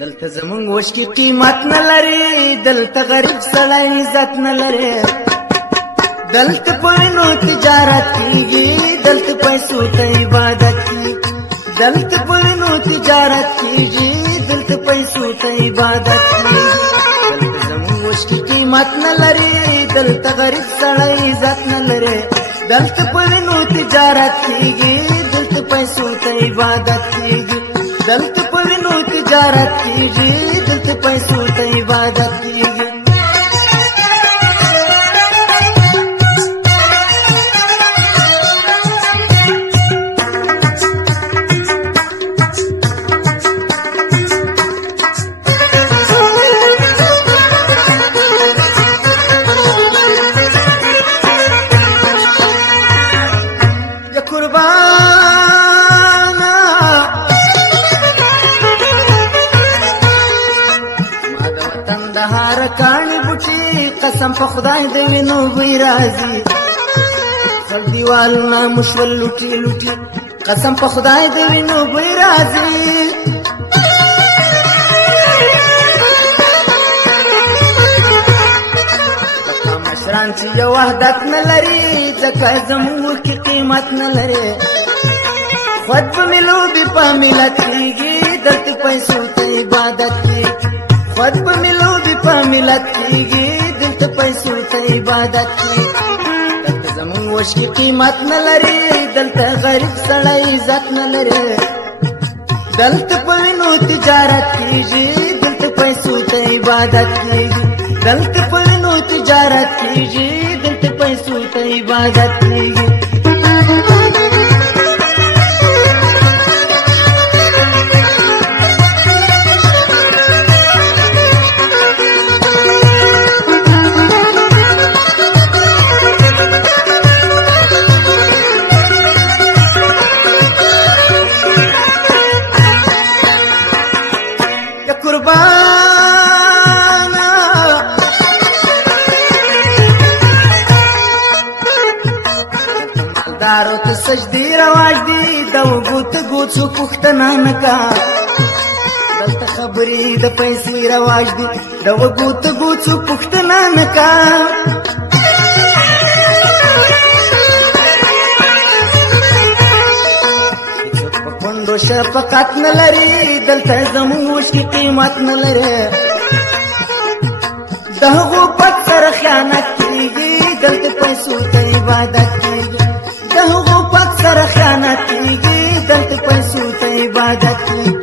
دلته زمونږ وش کې قیمت نه لري، دلته غریب سړی عزت نه لري. دلته پوینو تجارت کیږي، دلته پیسو ته عبادت کیږي. دلته پوینو تجارت کیږي، دلته پیسو ته عبادت کیږي. دلته زمونږ وش کې قیمت نه لري، دلته غریب سړی عزت نه لري. دلته پوینو تجارت کیږي، دلته پیسو ته عبادت کیږي. دلته پوینو تجارت کیږي، دلته پیسو ته عبادت کیږي. کاڼي بوټي قسم په خدای د وینو وی راځي. خل دیوالونه مشول لوټي لوټي قسم په خدای د وینو وی راځي. لکه مشران چې یو وحدت نه لري، ځکه زموږ کې قیمت نه لري. خود په ملوبې په ملت کېږي، دلته پیسو ته عبادت کېږي. خود په ملوبې په ملت کېږي، دلته پیسو ته عبادت کېږي. دلته زمونږ وش کې قیمت نه لري، دلته غریب سړی عزت نه لري. دلته په وینو تجارت کېږي، دلته پیسو ته عبادت کېږي. دلته په وینو تجارت کېږي، دلته پیسو ته عبادت کېږي. دارو ته سجدي رواج دي، د وګوت ګوڅو پښتنه نکا. دلته خبرې د پیسې رواج دي، د وګوت ګوڅو پښتنه نکا. په پوندو شفقت نه لري، دلته زموږ وش کې قیمت نه لري. د هغو پت سره خیانت کېږي، دلته پیسو ته عبادت کېږي. د هغو پت سره خیانت کېږي، دلته پیسو ته عبادت کېږي.